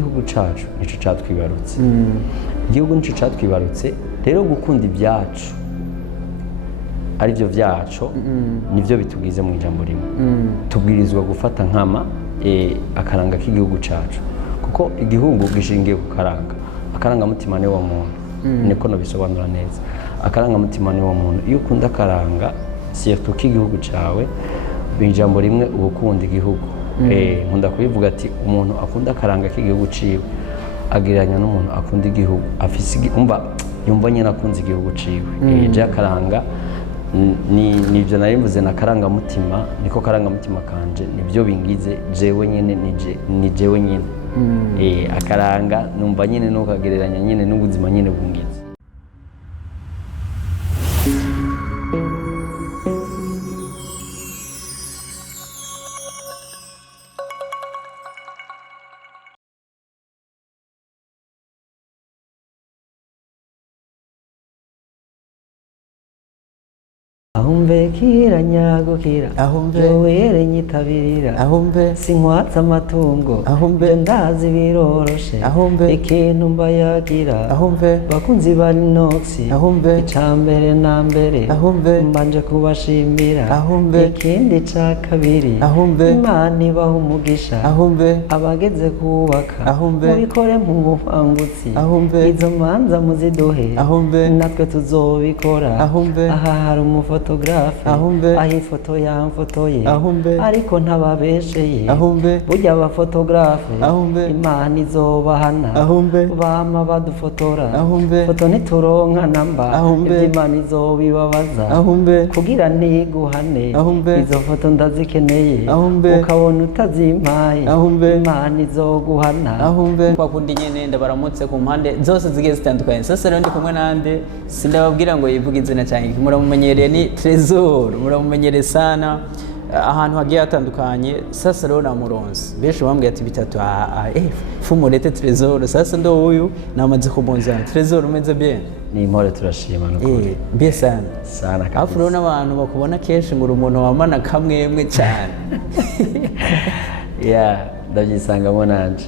igihugu cacu nico catwibarutse igihugu nico catwibarutse rero gukunda ibyacu arivyo vyacu nivyo bitugize mu ijambo rimwe tubwirizwa gufata nkama akaranga k'igihugu cacu kuko igihugu gishingiye ku akaranga mutima ni wa muntu niko no bisobanura neza akaranga mutima ni wa muntu iyo ukunda akaranga surtout k'igihugu cawe bijambo rimwe ubukunda igihugu nkunda kubivuga ati umuntu akunda akaranga k'igihugu ciwe agiranya n'umuntu akunda igihugu afise yumva nyine akunze igihugu ciwe je akaranga nivyo narimvuze na karanga mutima niko karanga mutima kanje nivyo bingize jewe nyene ni jewe nyene akaranga numva nyene no kagereranya nyene n'ubuzima nyene bungize ahumbe kira nyagukira yowere nyitabirira ahumbe sinkwatsa amatungo ahumbe ndazi biroroshe ahumbe ikintu mbayagira ahumbe bakunzi bari noxi ahumbe icambere na mbere ahumbe mbanje kubashimira ahumbe ikindi ca kabiri ahumbe imana ibaha umugisha ahumbe abageze kubaka ahumbe mubikore mu buvangutsi ahumbe izo manza muziduhe ahumbe natwe tuzobikora ahumbe aha hari fotografe ahumbe aho ifoto yamfotoye ahumbe ariko ntababesheye ahumbe burya abafotografe ahumbe imana izobahana ahumbe bama badufotora ahumbe foto ntituronka namba ahumbe imana izobibabaza ahumbe kugira ntiguhane ahumbe izo foto ndazikeneye ahumbe ukabona utazimpaye ahumbe imana izoguhana ahumbe kwakundi nyene ndabaramutse ku mpande zose zigiye zitandukanye sasa rero ndi kumwe nande sindababwira ngo yivuga izina cyane muramumenyereye ni Trezor muramumenyereye sana ahantu hagiye hatandukanye sasa rero namuronse besho bambwiye ati bitatu fumurete Trezor sasa ndo uyu namaze kumunzana Trezor umeze bien ni impore turashima n'ukuri bien sana kabisa afuro n'abantu bakubona kenshi ngo umuntu wamana kamwemwe cyane ndabyisangamo nanje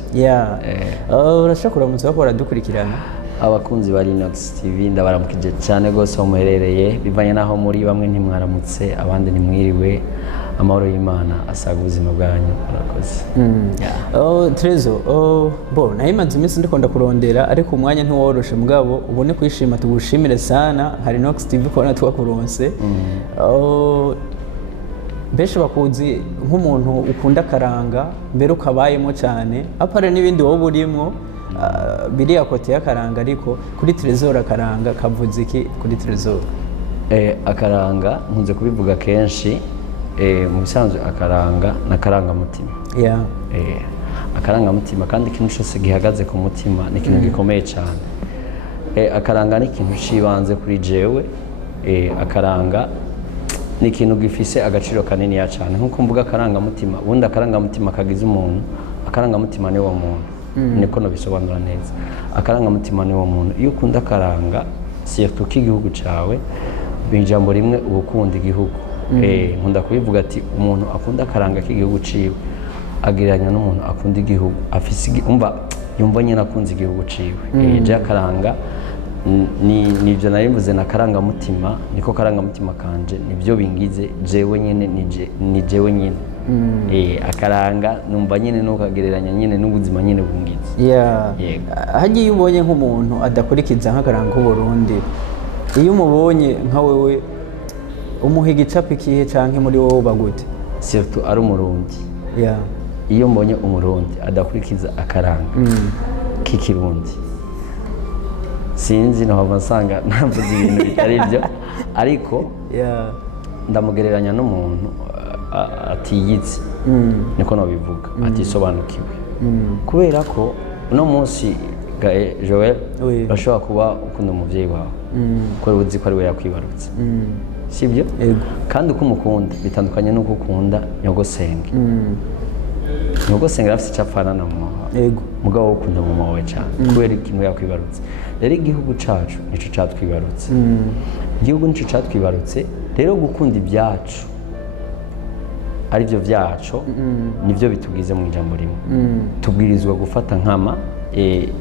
urashobora kuramutse bakora dukurikirana abakunzi ba Linux TV ndabaramukije cyane gose aho muherereye bivanye naho muri bamwe ntimwaramutse abandi ntimwiriwe amahoro y'Imana asaga ubuzima bwanyu murakoze Trezor nayimaze iminsi ndikunda kurondera ariko umwanya ntiworoshe mugabo ubone kwishima tugushimire sana hari Linux TV ko natwakuronse benshi bakuzi nk'umuntu ukunda akaranga mbere ukabayemo cyane apare n'ibindi wowe urimo biriya kote y'akaranga ariko kuri Trezor akaranga kavuze iki kuri Trezor akaranga nkunze kubivuga kenshi mu bisanzwe akaranga n'akaranga mutima akaranga mutima kandi ikintu cyose gihagaze ku mutima ni ikintu gikomeye cyane akaranga ni ikintu cibanze kuri jewe akaranga ni ikintu gifise agaciro kanini ya cyane nkuko mvuga akaranga mutima ubundi akaranga mutima kagize umuntu akaranga mutima ni wa muntu niko no bisobanura neza akaranga mutima ni wa muntu iyo ukunda akaranga surtout k'igihugu cawe bijambo rimwe ubukunda igihugu nkunda kubivuga ati umuntu akunda akaranga k'igihugu ciwe agiranya n'umuntu akunda igihugu afise yumva nyine akunze igihugu ciwe je akaranga nivyo narimvuze na karanga mutima niko karanga mutima kanje nivyo bingize jewe nyene ni jewe nyene akaranga numva nyene no kagereranya nyene n'ubuzima nyene bungize hagiye ubonye nk'umuntu adakurikiza nk'akaranga k'Uburundi iyo umubonye nka wewe umuha igicapo ikihe canke muri wowe bagute surtout ari umurundi iyo mbonye umurundi adakurikiza akaranga k'ikirundi sinzi no basanga ntamvuze ibintu bitari byo ariko ndamugereranya n'umuntu atiyitse niko no bivuga atisobanukiwe kubera ko uno munsi Joel bashobora kuba ukunda umuvyeyi wawe ko uzi ko ari we yakwibarutse sibyo kandi uko umukunda bitandukanye n'uko ukunda nyogosenge nyogosenge afite icapfana na mama mugabo wo ukunda mama wawe cyane kubera ikintu yakwibarutse rero igihugu cacu nico catwibarutse igihugu nico catwibarutse rero gukunda ibyacu arivyo vyaco nivyo bitugize mu ijambo rimwe tubwirizwa gufata nkama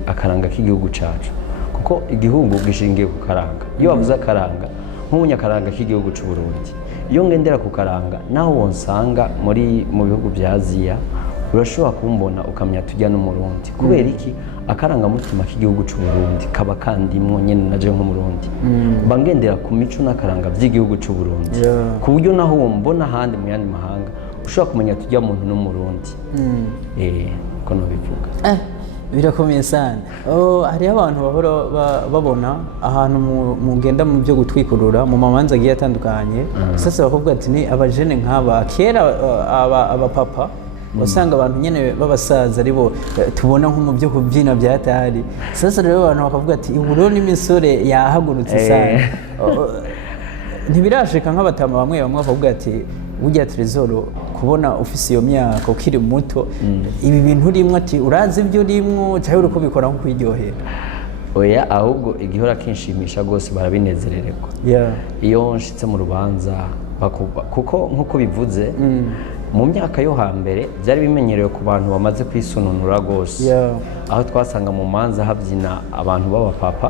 akaranga k'igihugu cacu kuko igihugu gishingiye ku karanga iyo bavuze akaranga nk'umunyakaranga k'igihugu c'u Burundi iyo ngendera ku karanga naho wonsanga mu bihugu vya Aziya urashobora kumbona ukamenya tujya n'umurundi kubera iki akarangamutima k'igihugu c'u Burundi kaba kandimwo nyene naje nk'umurundi bangendera ku mico n'akaranga vy'igihugu c'u Burundi ku buryo naho wombona ahandi mu yandi mahanga ushobora kumenya tujya muntu n'umurundi ko no bivuga birakomeye sana. Hariho abantu bahora babona ahantu mugenda mu byo gutwikurura mu mamanza agiye atandukanye sasa bakavuga ati ni abajene nk'aba kera abapapa usanga abantu nyene babasaza aribo tubona nko mu byo kubyina byatari sasa rero abantu bakavuga ati ubu n'imisore yahagurutse sana ntibirashika nk'abatama bamwe bakavuga ati burya Trezor kubona ufise iyo myaka ukiri muto ibi bintu urimwo ati urazi ibyo urimwo cyangwa uko bikora nko kwiryohera oya ahubwo igihora kinshimisha gose barabinezerererwa iyo nshitse mu rubanza kuko nkuko bivuze mu myaka yo hambere byari bimenyerewe ku bantu bamaze kwisununura gose aho twasanga mu manza habyina abantu b'abapapa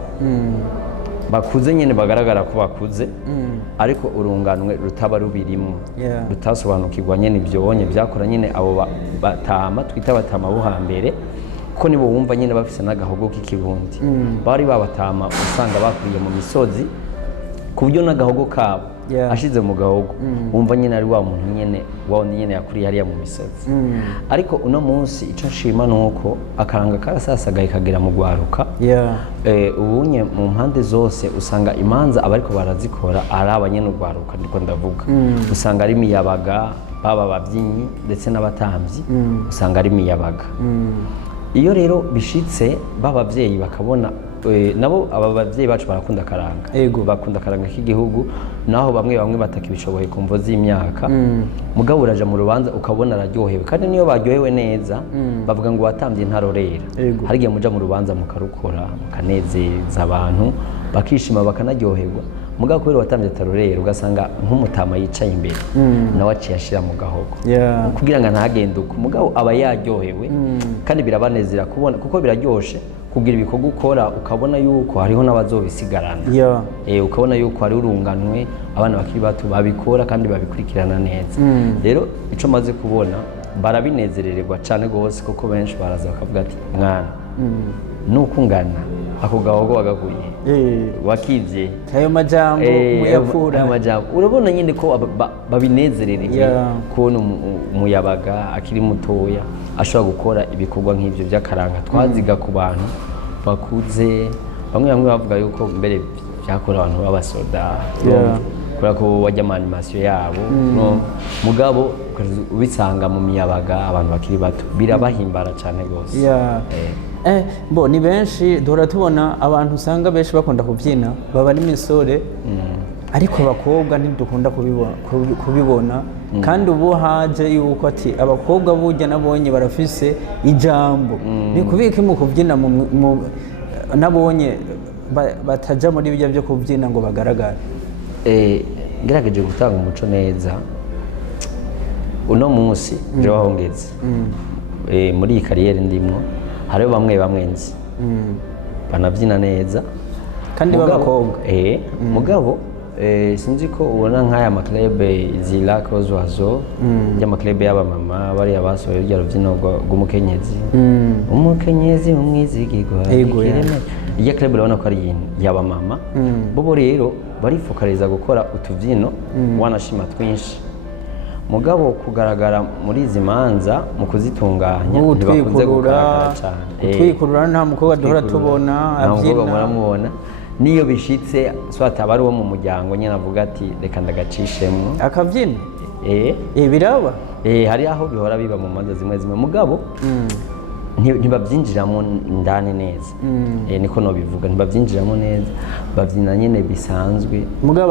bakuze nyene bagaragara ko bakuze ariko urunganwe rutaba rubirimwo rutasobanukirwa nyene ibyonye byakora nyene abo batama twita batama bo hambere ko nibo wumva nyene bafise n'agahogo k'ikirundi bari babatama usanga bakuriye mu misozi ku buryo n'agahogo kabo ashize mu gahogo wumva nyene ari wa muntu nyene wawundi nyene yakuriye hariya mu misozi ariko uno munsi ico nshima nuko akaranga karasasagaye kagera mu gwaruka ubunye mu mpande zose usanga imanza abariko barazikora ari abanyene ugwaruka ndiko ndavuga usanga ari miyabaga baba abavyinnyi ndetse n'abatamvyi usanga ari miyabaga iyo rero bishitse babavyeyi bakabona nabo aba bavyeyi bacu barakunda karanga bakunda karanga k'igihugu naho bamwe batakibishoboye kumvo z'imyaka mugabo uraja mu rubanza ukabona araryohewe kandi niyo baryohewe neza bavuga ngo watamvye ntarorera hari igihe muja mu rubanza mukarukora mukanezeza abantu bakishima bakanaryoherwa mugabo kubera watamvye atarorera ugasanga nk'umutama yicaye imbere nawe aciye ashira mu gahogo kugira ngo ntagende uko mugabo aba yaryohewe kandi birabanezera kubona kuko biraryoshe kugira ibikorwa ukora ukabona yuko hariho n'abazobisigarana ukabona yuko hari urunganwe abana bakiri bato babikora kandi babikurikirana neza rero ico maze kubona barabinezerererwa cyane gose kuko benshi baraza bakavuga ati mwana nukungana ako gahogo wagaguye wakivye ayo majambo muyakura urabona nyine ko babinezerereye kubona umuyabaga akiri mutoya ashobora gukora ibikorwa nk'ivyo by'akaranga twaziga ku bantu bakuze bamwe bavuga yuko mbere byakora abantu b'abasoda kubera ko wajya mu animation yabo mugabo ubisanga mu miyabaga abantu bakiri bato birabahimbara cyane gose bo ni benshi duhora tubona abantu usanga benshi bakunda kubyina baba ari imisore ariko abakobwa ntidukunda kubibona kandi ubu haje yuko ati abakobwa burya nabonye barafise ijambo ni kubika mu kubyina nabonye bataja muri bijya byo kubyina ngo bagaragare ngerageje gutanga umuco neza uno munsi je wahongeze muri iyi kariyeri ndimwo hariho bamwe nzi banabyina neza kandi b'abakobwa mugabo sinzi ko ubona nk'aya maklebe zila kozwazo y'amaklebe y'abamama bari abasohoye urya rubyino rw'umukenyezi umukenyezi umwizigirwa iya klebe urabona ko ari y'abamama bo rero barifokaliza gukora utubyino wanashima twinshi mugabo kugaragara muri izi manza mu kuzitunganya ntibakunze kugaragara cyane utwikurura nta mukobwa duhora tubona abyina muramubona niyo bishitse swata bari wo mu muryango nyene avuga ati reka ndagacishemo akabyina biraba hari aho bihora biba mu manza zimwe mugabo ntibabyinjiramo indani neza niko no bivuga ntibabyinjiramo neza babyina nyene bisanzwe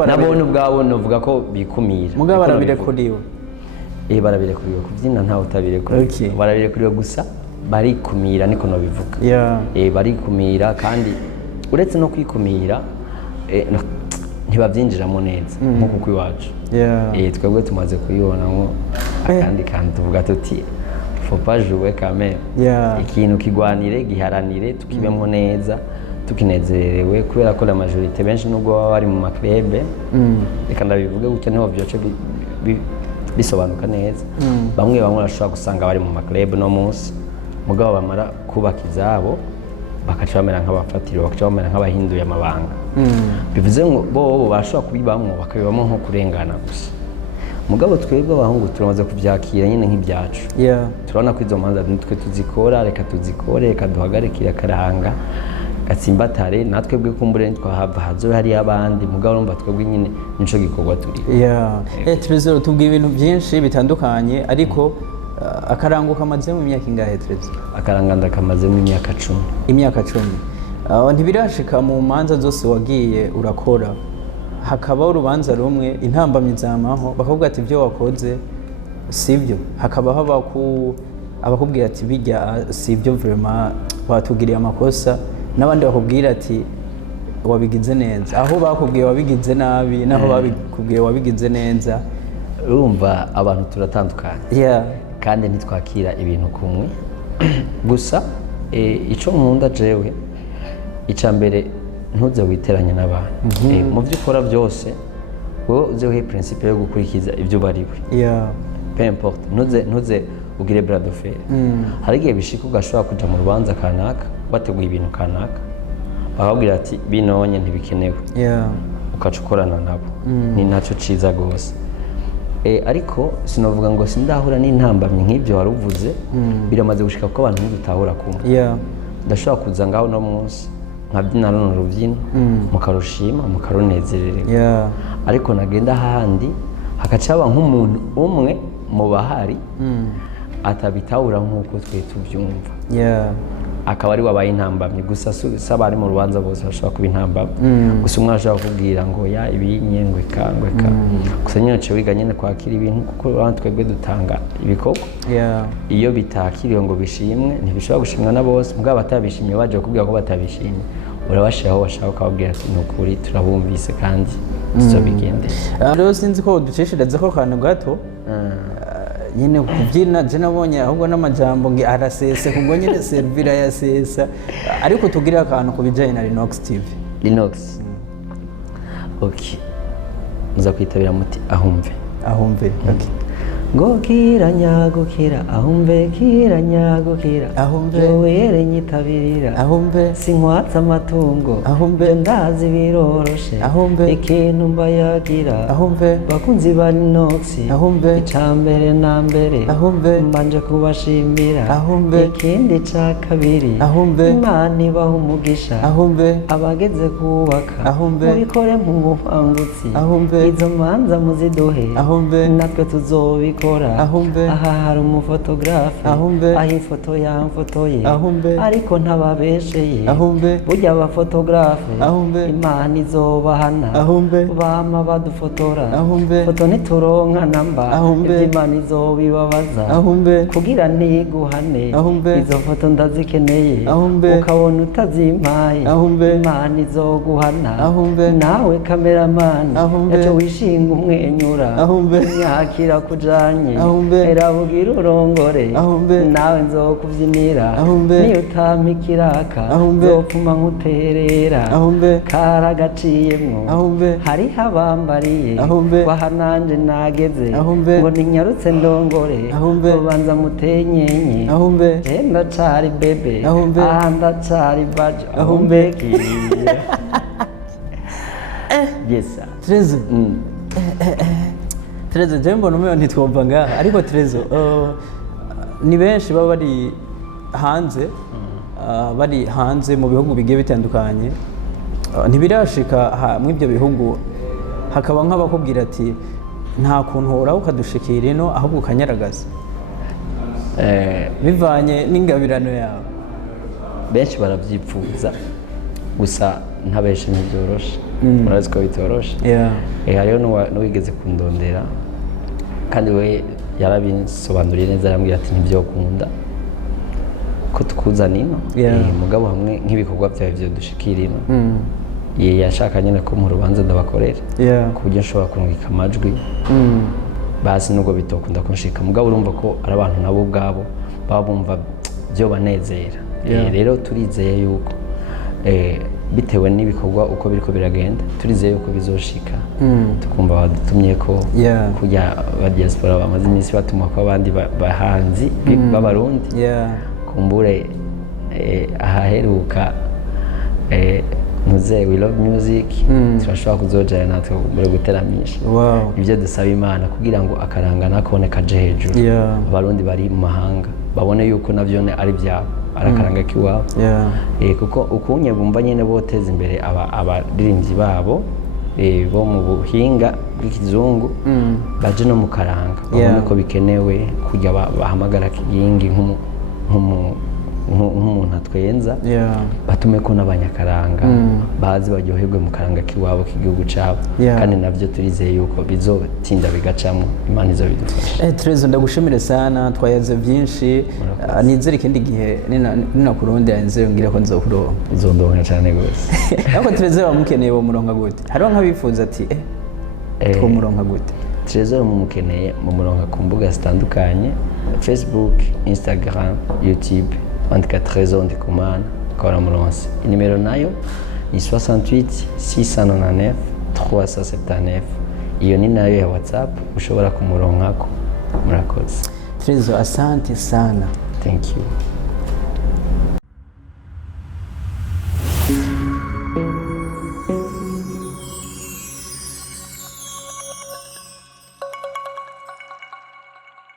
nabone ubwabo novuga ko bikumira mugabo barabirekuriwe barabirekuriwe kubyina ntawe utabirekuriwe barabirekuriwe gusa barikumira niko no bivuga barikumira kandi uretse no kwikumira ntibabyinjiramo neza nk'uko iwacu twebwe tumaze kuyibona akandi kantu tuvuga tuti faut pas jouer quand même ikintu kigwanire giharanire tukibemo neza tukinezerewe kubera ko la majorité benshi nubwo baba bari mu maklebe reka ndabivuge gutya niho byoce bisobanuka neza bamwe bashobora gusanga bari mu maklebe no munsi mugabo bamara kubaka izabo bakaca bamera nk'abafatiro bakaca bamera nk'abahinduye amabanga bivuze ngo bo bashobora kubibamwo bakabibamo nko kurengana gusa mugabo twebwe abahungu turamaze kubyakira nyine nk'ibyacu turabona ko izo manza nitwe tuzikora reka tuzikore reka duhagarikire akaranga gatsimbatare natwe bwe kumbure ntitwahava hazo hari abandi mugabo urumva twebwe nyine nico gikorwa turi Trezor tubwiye ibintu byinshi bitandukanye ariko akarango kamaze mu myaka ingahe Trezor? Akaranga ndakamaze mu myaka 10. Imyaka 10. Ntibirashika mu manza zose wagiye urakora hakaba urubanza rumwe intambamyi zamaho bakavuga ati ibyo wakoze sivyo, hakaba abakubwira ati bijya sivyo vraiment watugiriye amakosa, n'abandi bakubwira ati wabigize neza, aho bakubwiye wabigize nabi naho babikubwiye wabigize neza. Urumva abantu turatandukanye kandi ntitwakira ibintu kumwe gusa ico nkunda jewe icambere ntuze witeranya n'abantu mu byo ukora byose wowe uzeho principe yo gukurikiza ibyo bariwe peu importe ntuze ugire bras de fer hari igihe bishika ugashobora kuja mu rubanza kanaka bateguye ibintu kanaka bakabwira ati binonye ntibikenewe ukaca ukorana nabo ni naco ciza gose ariko sinovuga ngo sindahura n'intambamye nk'ibyo waruvuze biramaze gushika ko abantu ntibitahura kumwe ndashobora kuza ngaho no munsi nkabyina runo rubyino mukarushima mukarunezererwa ariko nagenda ahandi hakacaba nk'umuntu umwe mu bahari atabitahura nk'uko twe tubyumva akaba ari wabaye intambamye gusa saba ari mu rubanza bose bashobora kuba intambamye gusa umwe ashobora kubwira ngo ya ibinyengweka gusa nyine cyo wiga nyine kwakira ibintu kuko abantu twebwe dutanga ibikorwa iyo bitakiriwe ngo bishimwe ntibishobora gushimwa na bose mugabo batabishimye baje kubwira ko batabishimye urabashiraho bashaka ukabwira ati nukuri turabumvise kandi tuzobigendera. Rero sinzi ko ducishiriza ko kantu gato nyine kubyina je nabonye ahubwo n'amajambo ngi arasese kubwo nyine servira ya sesa ariko tugira akantu kubijanye na Linox TV. Linox okay muza kwitabira muti ahumve okay ngo kira nyagukira ahumve kira nyagukira ahumve were nyitabirira ahumve sinkwatsa amatungo ahumve ndazi biroroshe ahumve ikintu mbayagira ahumve bakunzi ba Linox ahumve icambere na mbere ahumve mbanje kubashimira ahumve ikindi ca kabiri ahumve Imana ibaha umugisha ahumve abageze kubaka ahumve mubikore mu bupangutsi ahumve izo manza muziduhe ahumve natwe tuzobikora ahumve aha hari umufotografe ahumve aho ifoto yamfotoye ahumve ariko ntababesheye ahumve burya abafotografe ahumve Imana izobahana ahumve bama badufotora ahumve foto nituronka namba ahumve Imana izobibabaza ahumve kugira niguhane ahumve izo foto ndazikeneye ahumve ukabona utazimpaye ahumve Imana izoguhana ahumve nawe cameraman ahumve ejo wishinga umwenyura ahumve nyakira kujanye ahumve erabugira urongore ahumve nawe nzokubyinira ahumve niyo utampikiraka ahumve nzopfuma nkuterera ahumve karagaciyemwo ahumve hariho abambariye ahumve wahananje nageze ahumve ngo ninyarutse ndongore ahumve ubanza mutenyenye ahumve ndacari bebe ahumve ndacari bajo ahumve yes Trezor Trezor je mbona umwe ntitwumva ngaha ariko Trezor ni benshi baba bari hanze mu bihugu bigiye bitandukanye ntibirashika mu ibyo bihugu hakaba nk'abakubwira ati nta kuntu uraho ukadushikira ino ahubwo ukanyaragaza bivanye n'ingabirano yawe. Benshi barabyipfuza gusa ntabenshi ntibyoroshe murazi ko bitoroshe hariho n'uwigeze kundondera kandi we yarabisobanuriye neza arambwira ati ntibyokunda ko tukuzana ino mugabo hamwe nk'ibikorwa byawe byo dushikira ino yashaka nyine ko mu rubanza ndabakorera ku buryo nshobora kurungika amajwi basi nubwo bitokunda kunshika mugabo urumva ko ari abantu nabo ubwabo baba bumva byo banezera. Rero turizeye yuko bitewe n'ibikorwa uko biriko biragenda turizeye yuko bizoshika tukumva badutumye ko kujya ba diaspora bamaze iminsi batuma ko abandi bahanzi b'abarundi kumbure ahaheruka ntuze we love music turashobora kuzojana natwe muri guteramisha ibyo dusaba Imana kugira ngo akaranga nakone kaje hejuru abarundi bari mu mahanga babone yuko navyo ari byabo arakaranga kiwabo kuko ukunye bumva nyene boteza imbere abaririmbyi babo bo mu buhinga bw'ikizungu baje no mu karanga babone ko bikenewe kujya bahamagara kiyingi nk'umuntu atwenza batume ko n'abanyakaranga bazi baryoherwe mu karanga k'iwabo k'igihugu cyabo kandi navyo turizeye yuko bizotinda bigacamo Imana izo bidufasha. Trezo ndagushimire sana twayaze byinshi nizere ikindi gihe ninakurondera nzero ngira ko nzokuronka uzondonka cyane gose ariko Trezo bamukeneye bo muronka gute hariho nkabifuza ati two muronka gute Trezo mumukeneye mu muronka ku mbuga zitandukanye Facebook, Instagram, YouTube andika Trezo Ndikumana kora muronse inimero nayo ni 68 699 379 iyo ni nayo ya WhatsApp ushobora kumuronkako. Murakoze Trezo, asante sana. Thank you.